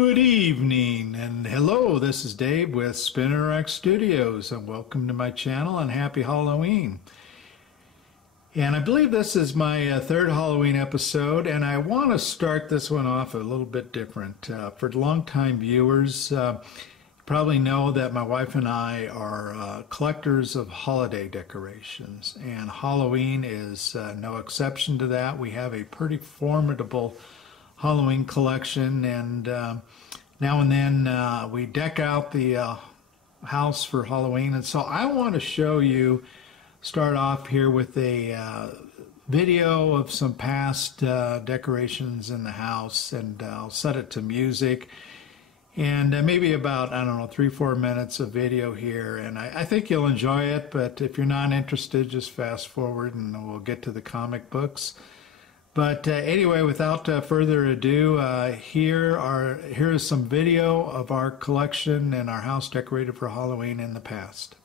Good evening and hello, this is Dave with SpinnerX Studios and welcome to my channel and happy Halloween. And I believe this is my third Halloween episode, and I want to start this one off a little bit different. For longtime viewers, you probably know that my wife and I are collectors of holiday decorations, and Halloween is no exception to that. We have a pretty formidable Halloween collection, and now and then we deck out the house for Halloween. And so I want to show you, start off here with a video of some past decorations in the house, and I'll set it to music, and maybe about, I don't know, 3-4 minutes of video here, and I think you'll enjoy it. But if you're not interested, just fast forward and we'll get to the comic books. But anyway, without further ado, here is some video of our collection and our house decorated for Halloween in the past.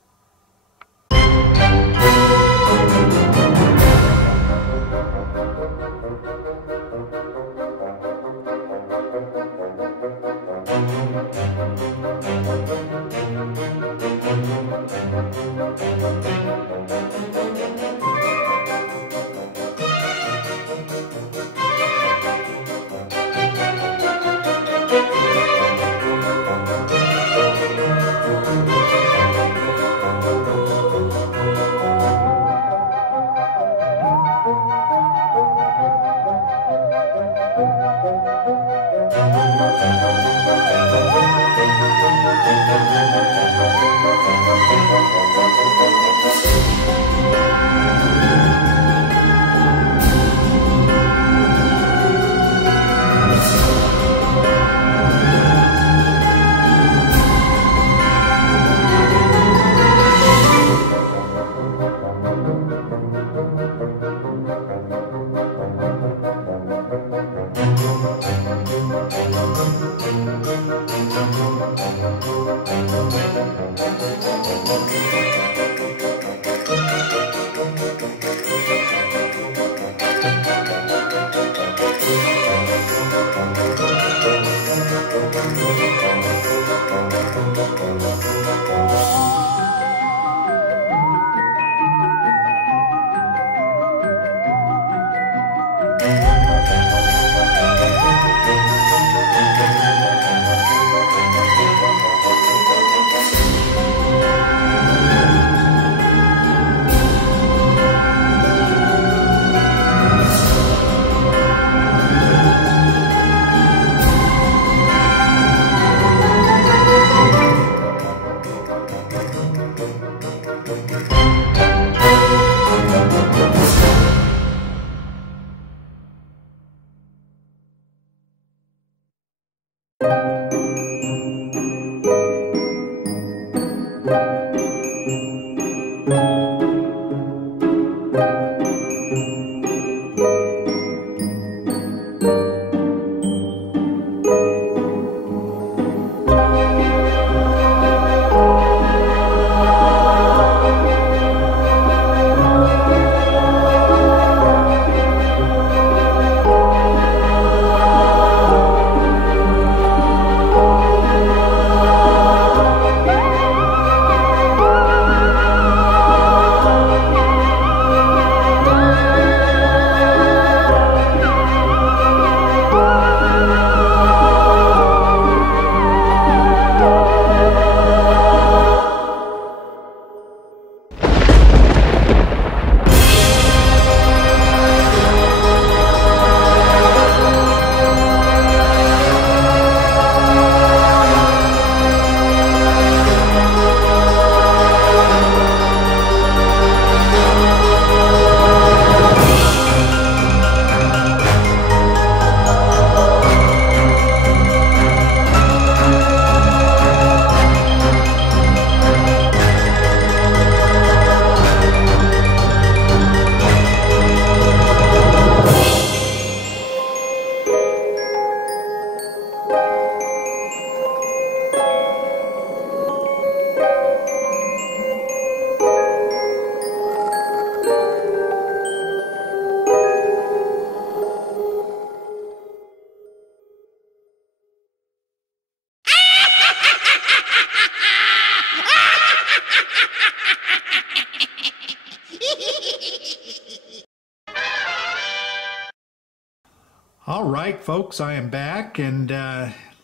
All right, folks, I am back, and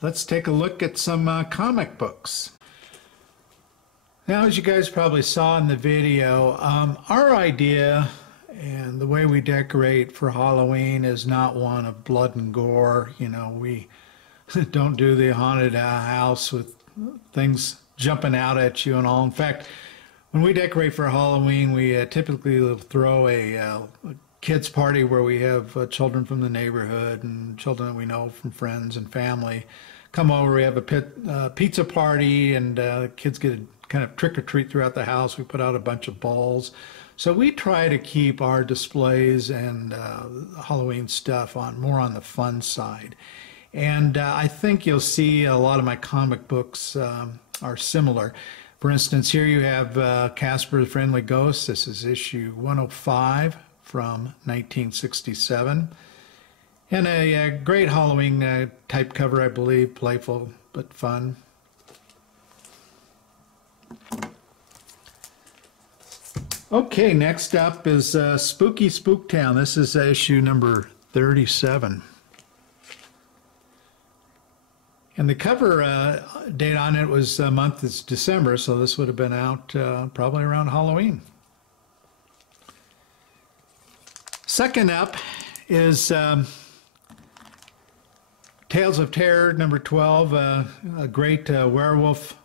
let's take a look at some comic books. Now, as you guys probably saw in the video, our idea and the way we decorate for Halloween is not one of blood and gore. You know, we don't do the haunted house with things jumping out at you and all. In fact, when we decorate for Halloween, we typically throw a kids party where we have children from the neighborhood and children that we know from friends and family come over. We have a pizza party, and kids get a kind of trick or treat throughout the house. We put out a bunch of balls. So we try to keep our displays and Halloween stuff more on the fun side. And I think you'll see a lot of my comic books are similar. For instance, here you have Casper the Friendly Ghost. This is issue 105 from 1967. And a great Halloween type cover, I believe, playful but fun. Okay, next up is Spooky Spooktown. This is issue number 37. And the cover date on it was month is December, so this would have been out probably around Halloween. Second up is Tales of Terror number 12, a great werewolf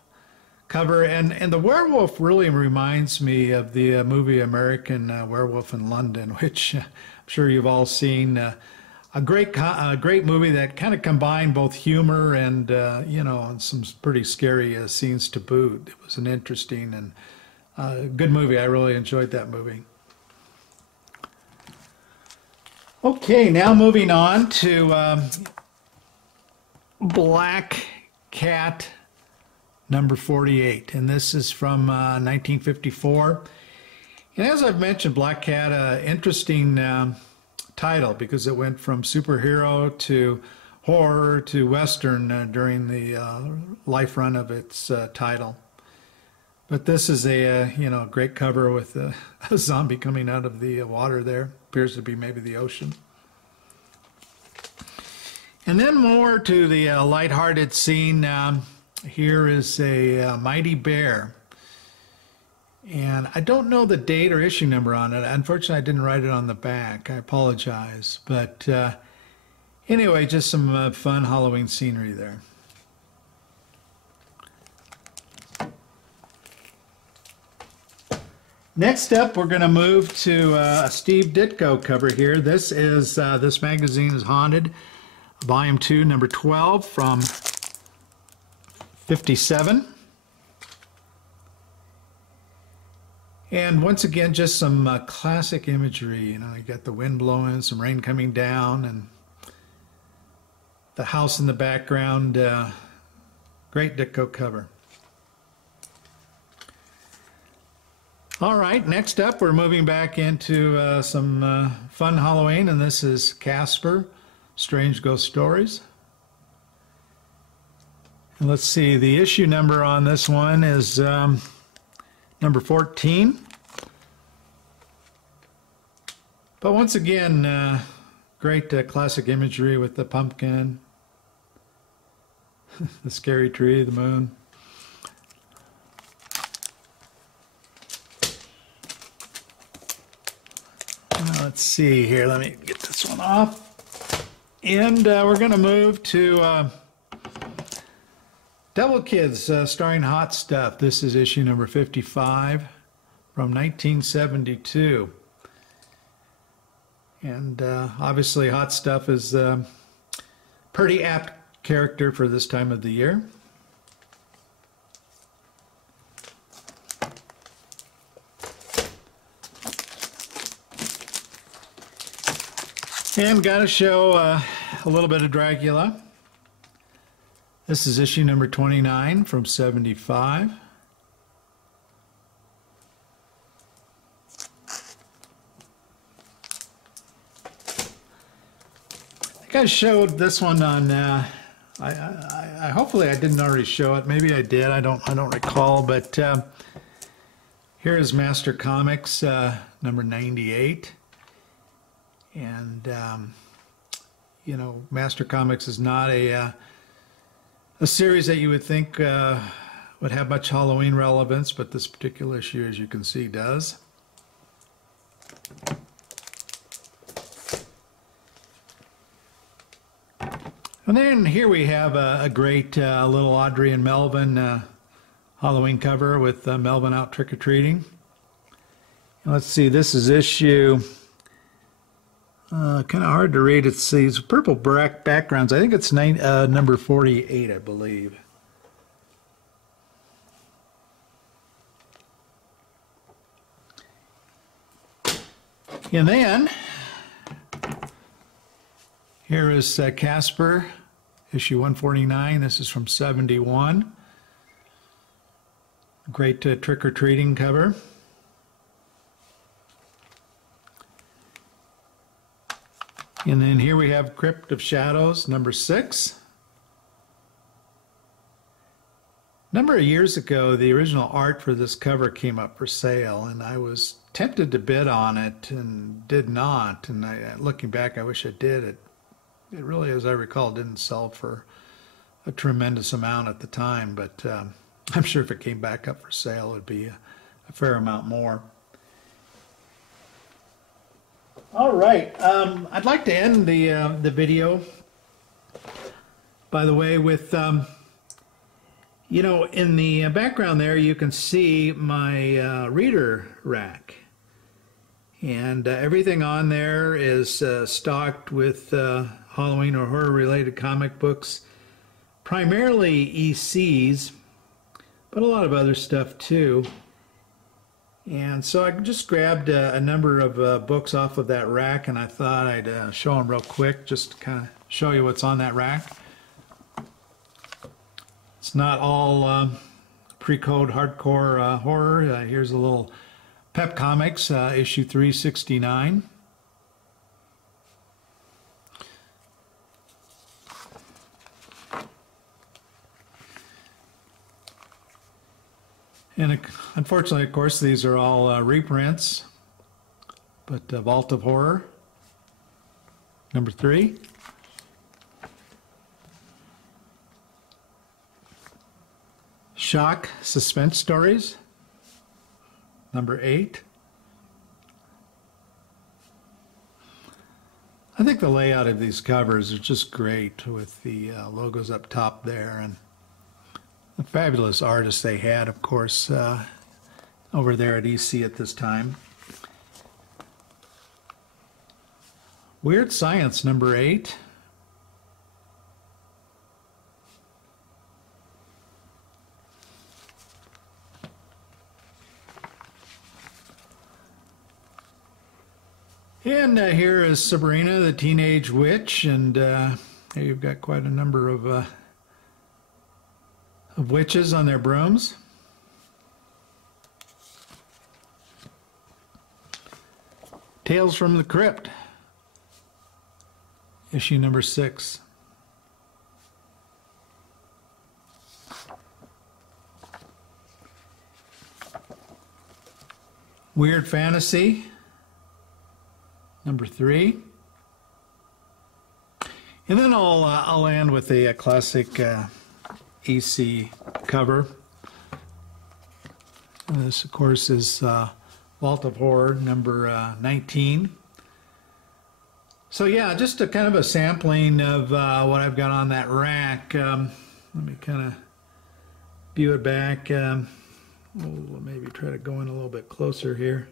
cover, and the werewolf really reminds me of the movie American Werewolf in London, which I'm sure you've all seen. A great movie that kind of combined both humor and you know, some pretty scary scenes to boot. It was an interesting and good movie. I really enjoyed that movie. Okay, now moving on to Black Cat number 48, and this is from 1954. And as I've mentioned, Black Cat, interesting title because it went from superhero to horror to western during the life run of its title. But this is a you know, great cover with a zombie coming out of the water there. Appears to be maybe the ocean. And then more to the lighthearted scene. Here is a Mighty Bear. And I don't know the date or issue number on it. Unfortunately, I didn't write it on the back. I apologize. But anyway, just some fun Halloween scenery there. Next up, we're going to move to a Steve Ditko cover here. This is this magazine is Haunted, Volume 2, number 12 from 57. And once again, just some classic imagery. You know, you got the wind blowing, some rain coming down, and the house in the background. Great Ditko cover. All right, next up, we're moving back into some fun Halloween, and this is Casper, Strange Ghost Stories. And let's see, the issue number on this one is number 14. But once again, great classic imagery with the pumpkin, the scary tree, the moon. Let's see here, let me get this one off. And we're going to move to Devil Kids starring Hot Stuff. This is issue number 55 from 1972. And obviously Hot Stuff is a pretty apt character for this time of the year. And got to show a little bit of Dracula. This is issue number 29 from 75. I think I showed this one on. Hopefully I didn't already show it. Maybe I did. I don't recall. But Here is Master Comics number 98. And, you know, Master Comics is not a series that you would think would have much Halloween relevance, but this particular issue, as you can see, does. And then here we have a great little Audrey and Melvin Halloween cover with Melvin out trick-or-treating. Let's see, this is issue, kind of hard to read. It's these purple backgrounds. I think it's number 48, I believe. And then, here is Casper, issue 149. This is from 71. Great trick-or-treating cover. And then here we have Crypt of Shadows, number 6. A number of years ago, the original art for this cover came up for sale, and I was tempted to bid on it and did not. And looking back, I wish I did. It really, as I recall, didn't sell for a tremendous amount at the time, but I'm sure if it came back up for sale, it would be a fair amount more. All right, I'd like to end the video, by the way, with, you know, in the background there, you can see my reader rack. And everything on there is stocked with Halloween or horror-related comic books, primarily ECs, but a lot of other stuff too. And so I just grabbed a number of books off of that rack, and I thought I'd show them real quick, just to kind of show you what's on that rack. It's not all pre-code hardcore horror. Here's a little Pep Comics, issue 369. And unfortunately, of course, these are all reprints, but Vault of Horror, number 3. Shock Suspense Stories, number 8. I think the layout of these covers is just great with the logos up top there, and the fabulous artists they had, of course, over there at EC at this time. Weird Science, number 8. And here is Sabrina, the Teenage Witch, and you've got quite a number of witches on their brooms. Tales from the Crypt, issue number 6. Weird Fantasy, number 3. And then I'll end with a classic EC cover. This, of course, is Vault of Horror, number 19. So yeah, just a kind of a sampling of what I've got on that rack. Let me kind of view it back. We'll maybe try to go in a little bit closer here.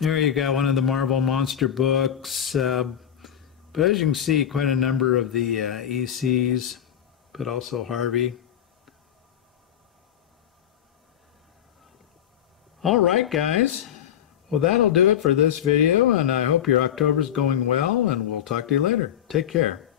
There you got one of the Marvel Monster books. But as you can see, quite a number of the ECs, but also Harvey. All right, guys. Well, that'll do it for this video, and I hope your October's going well, and we'll talk to you later. Take care.